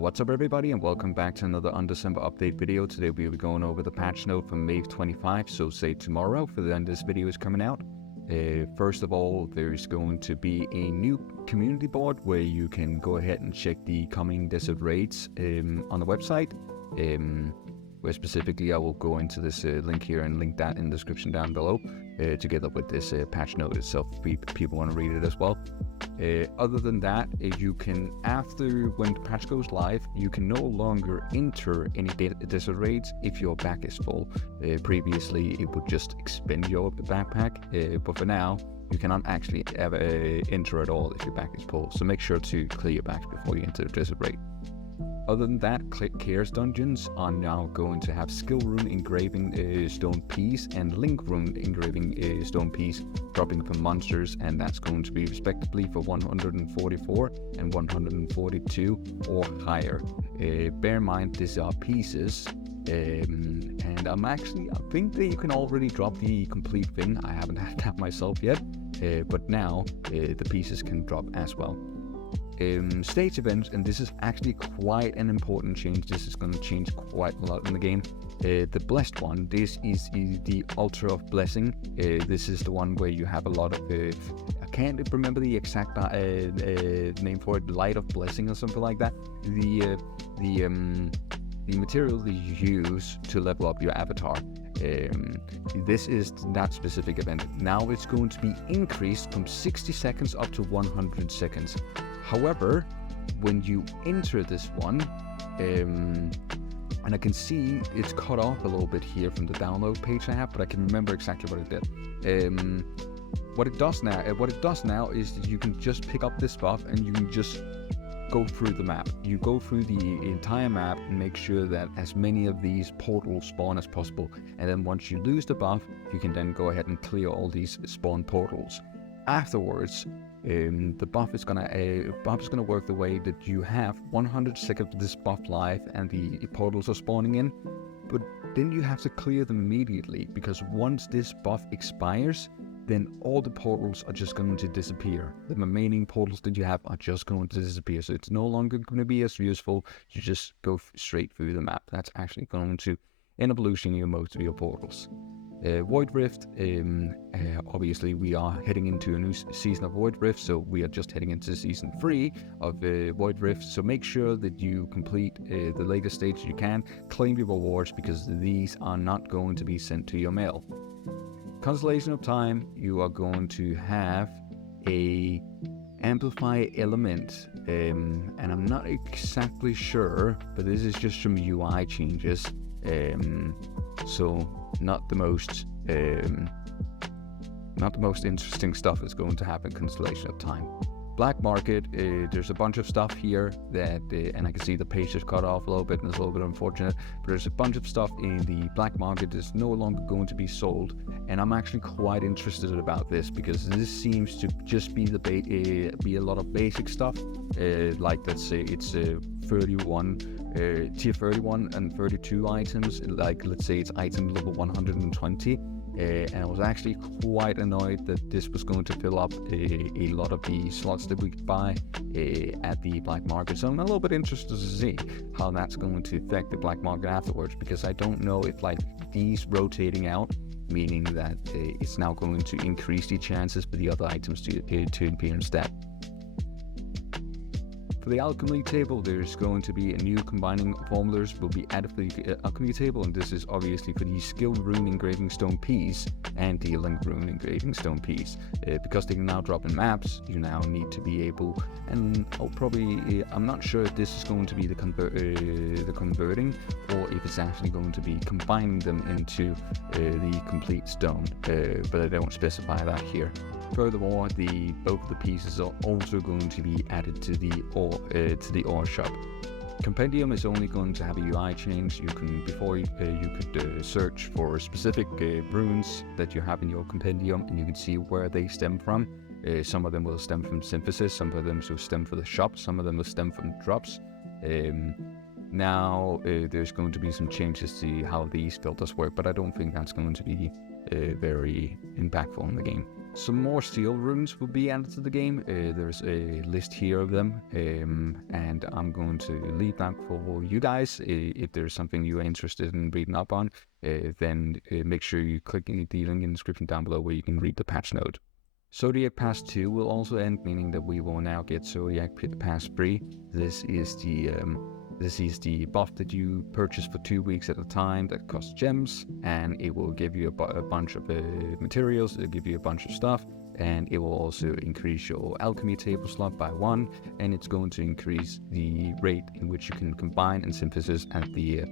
What's up everybody and welcome back to another Undecember update video. Today we'll be going over the patch note from May 25, so say tomorrow for when this video is coming out. First of all, there's going to be a new community board where you can go ahead and check the coming desert raids on the website. Where specifically I will go into this link here and link that in the description down below together with this patch note itself if people want to read it as well. Other than that, you can, after when the patch goes live, you can no longer enter any desert raids if your back is full. Previously, it would just expend your backpack, but for now, you cannot actually ever enter at all if your back is full. So make sure to clear your back before you enter the desert raid. Other than that, Chaos dungeons are now going to have skill rune engraving stone piece and link rune engraving stone piece dropping from monsters, and that's going to be respectively for 144 and 142 or higher. Bear in mind these are pieces, and I think that you can already drop the complete thing. I haven't had that myself yet, but now the pieces can drop as well. Stage events, and this is actually quite an important change. This is going to change quite a lot in the game. The blessed one, this is the altar of blessing. This is the one where you have a lot of I can't remember the exact name for it, light of blessing or something like that. The material that you use to level up your avatar. This is that specific event. Now it's going to be increased from 60 seconds up to 100 seconds. However, when you enter this one, and I can see it's cut off a little bit here from the download page I have, but I can remember exactly what it did. What it does now is that you can just pick up this buff and you can just go through the map. You go through the entire map and make sure that as many of these portals spawn as possible. And then once you lose the buff, you can then go ahead and clear all these spawn portals. Afterwards, the buff is gonna work the way that you have 100 seconds of this buff live and the portals are spawning in, but then you have to clear them immediately, because once this buff expires, then all the portals are just going to disappear. The remaining portals that you have are just going to disappear, so it's no longer going to be as useful. You just go straight through the map. That's actually going to end up losing most of your portals. Void Rift, obviously we are heading into a new season of Void Rift, so we are just heading into season 3 of Void Rift, so make sure that you complete the latest stage you can, claim your rewards, because these are not going to be sent to your mail. Constellation of Time, you are going to have a amplify element, and I'm not exactly sure, but this is just some UI changes, so not the most interesting stuff is going to happen in Constellation of Time. Black Market, there's a bunch of stuff here that, and I can see the page is cut off a little bit and it's a little bit unfortunate, but there's a bunch of stuff in the Black Market that's no longer going to be sold, and I'm actually quite interested about this, because this seems to just be be a lot of basic stuff, like let's say it's 31 tier 31 and 32 items, like let's say it's item level 120. And I was actually quite annoyed that this was going to fill up a lot of the slots that we could buy at the black market. So I'm a little bit interested to see how that's going to affect the black market afterwards, because I don't know if like these rotating out, meaning that it's now going to increase the chances for the other items to appear instead. For the alchemy table, there's going to be a new combining formulas will be added for the alchemy table, and this is obviously for the skill rune engraving stone piece and the link rune engraving stone piece. Because they can now drop in maps, you now need to be able, and I'm not sure if this is going to be the converting, or if it's actually going to be combining them into the complete stone, but I don't specify that here. Furthermore, both of the pieces are also going to be added to the ore shop. Compendium is only going to have a UI change. You could search for specific runes that you have in your compendium, and you can see where they stem from. Some of them will stem from synthesis, some of them will stem from the shop, some of them will stem from drops. Now there's going to be some changes to how these filters work, but I don't think that's going to be very impactful in the game. Some more steel runes will be added to the game. There's a list here of them, and I'm going to leave that for you guys. If there's something you're interested in reading up on, then make sure you click the link in the description down below where you can read the patch note. Zodiac Pass 2 will also end, meaning that we will now get Zodiac Pass 3. This is the buff that you purchase for 2 weeks at a time that costs gems, and it will give you a bunch of materials, it'll give you a bunch of stuff, and it will also increase your alchemy table slot by 1, and it's going to increase the rate in which you can combine and synthesis at the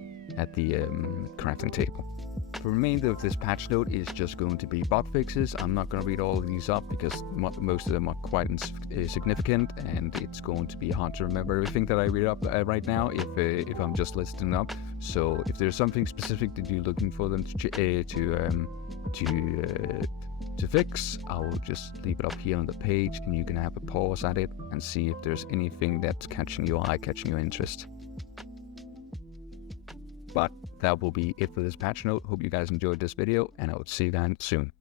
crafting table. The remainder of this patch note is just going to be bug fixes. I'm not going to read all of these up because most of them are quite insignificant, and it's going to be hard to remember everything that I read up right now if I'm just listing up. So if there's something specific that you're looking for them to fix, I will just leave it up here on the page, and you can have a pause at it and see if there's anything that's catching your eye, catching your interest. But that will be it for this patch note. Hope you guys enjoyed this video, and I will see you guys soon.